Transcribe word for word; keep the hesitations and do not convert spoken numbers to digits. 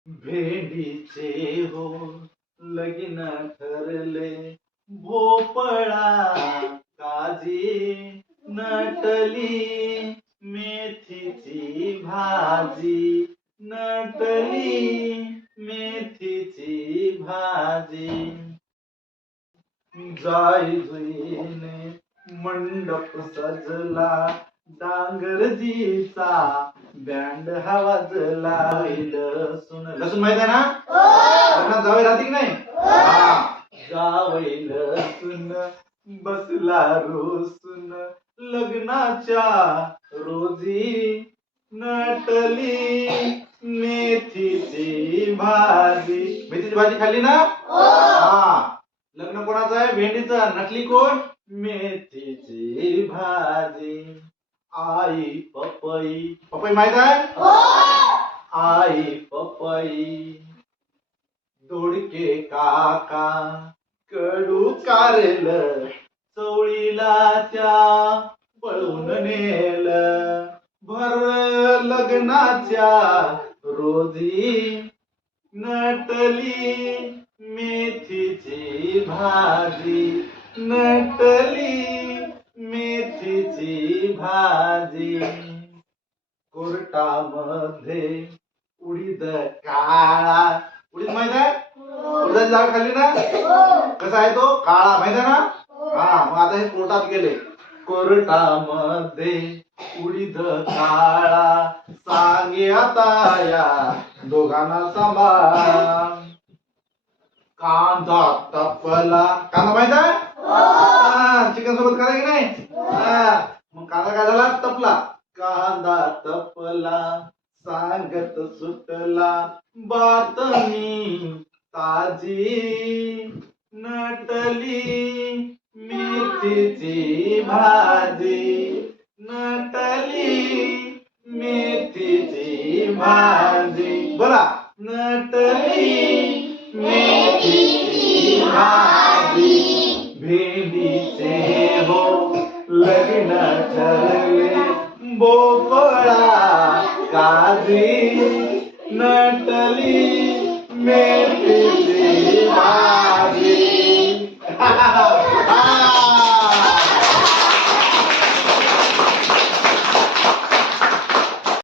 भेंडीचे हो लगीन ठरले, भोपळा काजी नटली, मेथीची भाजी नटली, मेथीची भाजी. जाई जुईने मंडप सजला, डांगरजीचा बँड हा वाजला. लसूण लसूण माहित आहे ना? लग्नात जावई राहते की नाही? जावई लसूण बसला रोसून, लग्नाच्या रोजी नटली, मेथीची भाजी. मेथीची भाजी खाल्ली ना? हा. लग्न कोणाचं आहे? भेंडीचं. नटली कोण? मेथीची भाजी. आई पपई. पपई माहित आहे? आई पपई. दोडके काका कडू कारल, चवळीला त्या पळून नेल, भर लग्नाच्या रोजी नटली, मेथीची भाजी नटली, मेथीची भाजी. कोर्टामध्ये उडीद काळा. उडीद माहित आहे? उडीदाची डाळ खाल्ली ना? कसा आहे तो? काळा. माहित आहे ना? हा. मग आता हे कोर्टात गेले. कोर्टामध्ये उडीद काळा, सांगे आता या दोघांना सांभाळा. कांदा तपला. कांदा माहित आहे? चिकन सोबत खाल्ला की नाही? मग कांदा काय झाला? तपला. कांदा तपला, सांगत सुटला बातमी ताजी, नटली, मेथीची भाजी नटली, मेथीची भाजी. बोला. नटली, मेथीची भाजी. भेंडीचे हो लग्न ठरले,